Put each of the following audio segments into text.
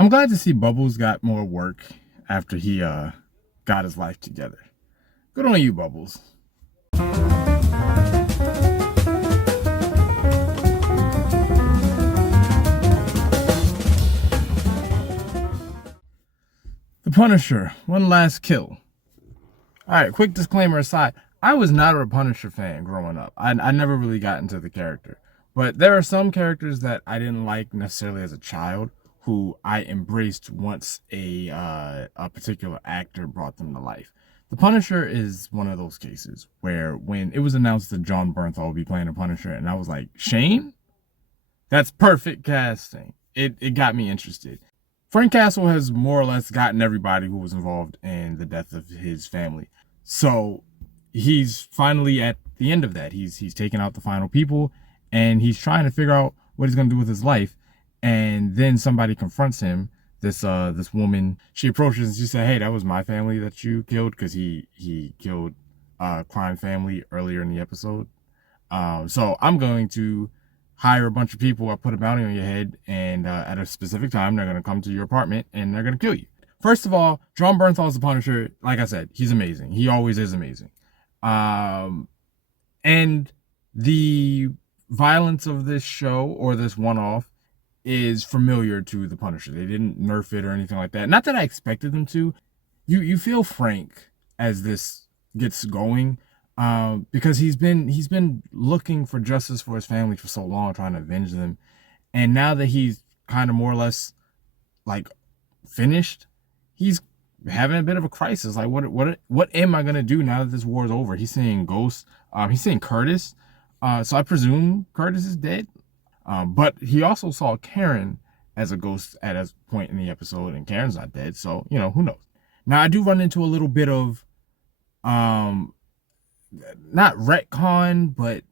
I'm glad to see Bubbles got more work after he got his life together. Good on you, Bubbles. The Punisher, one last kill. All right, quick disclaimer aside, I was not a Punisher fan growing up. I never really got into the character. But there are some characters that I didn't like necessarily as a child who I embraced once a particular actor brought them to life. The Punisher is one of those cases where when it was announced that Jon Bernthal would be playing the Punisher, and I was like, Shane? That's perfect casting. It got me interested. Frank Castle has more or less gotten everybody who was involved in the death of his family. So he's finally at the end of that. He's taken out the final people, and he's trying to figure out what he's gonna do with his life. And then somebody confronts him. This woman, she approaches and she said, "Hey, that was my family that you killed," because he killed crime family earlier in the episode. So I'm going to hire a bunch of people. I put a bounty on your head, and at a specific time, they're going to come to your apartment and they're going to kill you. First of all, Jon Bernthal is the Punisher. Like I said, he's amazing. He always is amazing. And the violence of this show, or this one-off, is familiar to the Punisher. They didn't nerf it or anything like that. Not that I expected them to. You feel Frank as this gets going, because he's been looking for justice for his family for so long, trying to avenge them, and now that he's kind of more or less like finished, he's having a bit of a crisis. Like, what am I gonna do now that this war is over? He's seeing ghosts. He's seeing Curtis. So I presume Curtis is dead. But he also saw Karen as a ghost at a point in the episode, and Karen's not dead. So who knows? Now I do run into a little bit of not retcon, but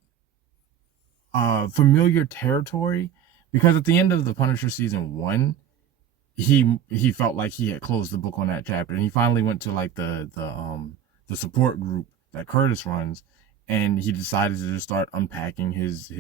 familiar territory, because at the end of the Punisher season 1, he felt like he had closed the book on that chapter, and he finally went to like the support group that Curtis runs, and he decided to just start unpacking his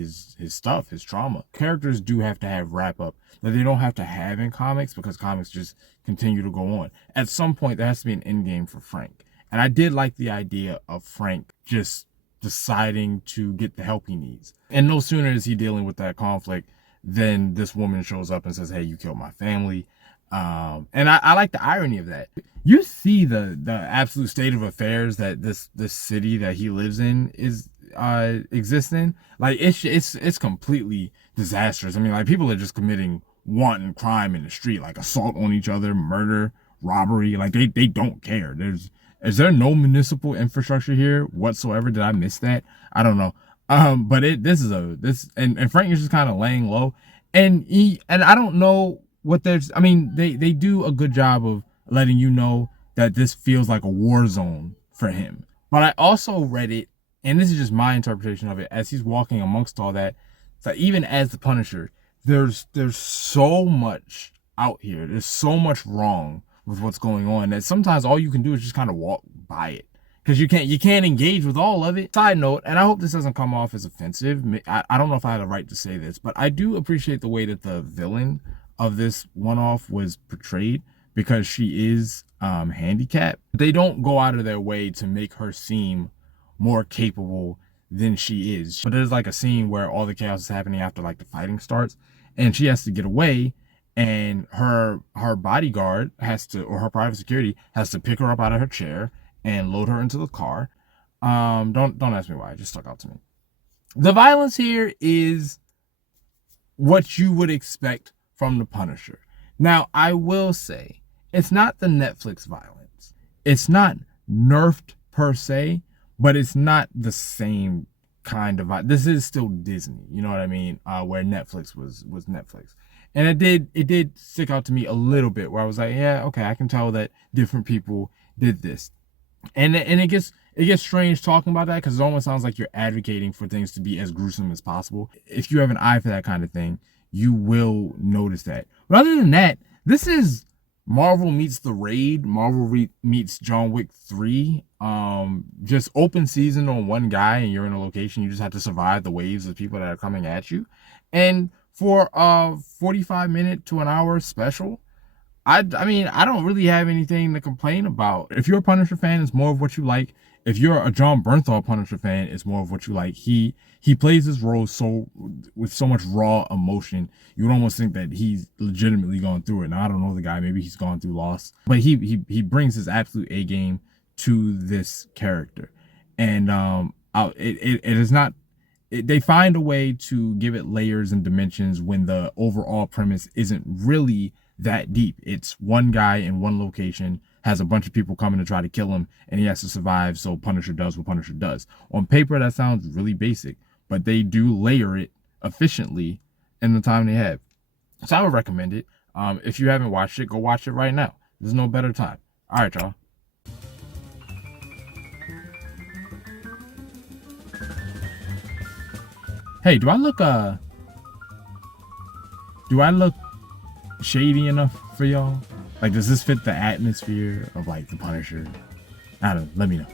stuff, his trauma. Characters do have to have wrap up that they don't have to have in comics, because comics just continue to go on. At some point, there has to be an end game for Frank. And I did like the idea of Frank just deciding to get the help he needs. And no sooner is he dealing with that conflict than this woman shows up and says, "Hey, you killed my family." And I like the irony of that. You see the absolute state of affairs that this city that he lives in is exists in. Like, it's completely disastrous. I mean, like, people are just committing wanton crime in the street, like assault on each other, murder, robbery. Like, they don't care. Is there no municipal infrastructure here whatsoever? Did I miss that? I don't know. But and Frank is just kind of laying low, and I don't know what there's. I mean, they do a good job of letting you know that this feels like a war zone for him. But I also read it, and this is just my interpretation of it, as he's walking amongst all that. So even as the Punisher, there's so much out here. There's so much wrong with what's going on that sometimes all you can do is just kind of walk by it, because you can't engage with all of it. Side note, and I hope this doesn't come off as offensive, I don't know if I had a right to say this, but I do appreciate the way that the villain of this one-off was portrayed, because she is handicapped. They don't go out of their way to make her seem more capable than she is. But there's like a scene where all the chaos is happening after like the fighting starts, and she has to get away, and her bodyguard or her private security has to pick her up out of her chair and load her into the car. Don't ask me why, it just stuck out to me. The violence here is what you would expect from the Punisher. Now, I will say, it's not the Netflix violence. It's not nerfed per se, but it's not the same kind of violence. This is still Disney, you know what I mean? Where Netflix was Netflix. And it did stick out to me a little bit, where I was like, yeah, okay, I can tell that different people did this. And it gets strange talking about that, because it almost sounds like you're advocating for things to be as gruesome as possible. If you have an eye for that kind of thing, you will notice that. But other than that, this is Marvel meets The Raid. Marvel meets John Wick 3. Just open season on one guy, and you're in a location. You just have to survive the waves of people that are coming at you. And for a 45-minute to an hour special, I mean, I don't really have anything to complain about. If you're a Punisher fan, it's more of what you like. If you're a Jon Bernthal Punisher fan, it's more of what you like. He plays his role so with so much raw emotion. You would almost think that he's legitimately going through it. Now I don't know the guy. Maybe he's gone through loss, but he brings his absolute A game to this character, and it is not. They find a way to give it layers and dimensions when the overall premise isn't really that deep. It's one guy in one location has a bunch of people coming to try to kill him, and he has to survive, so Punisher does what Punisher does. On paper, that sounds really basic, but they do layer it efficiently in the time they have. So I would recommend it. If you haven't watched it, go watch it right now. There's no better time. All right, y'all. Hey, do I look shady enough for y'all? Like, does this fit the atmosphere of like the Punisher? I don't know. Let me know.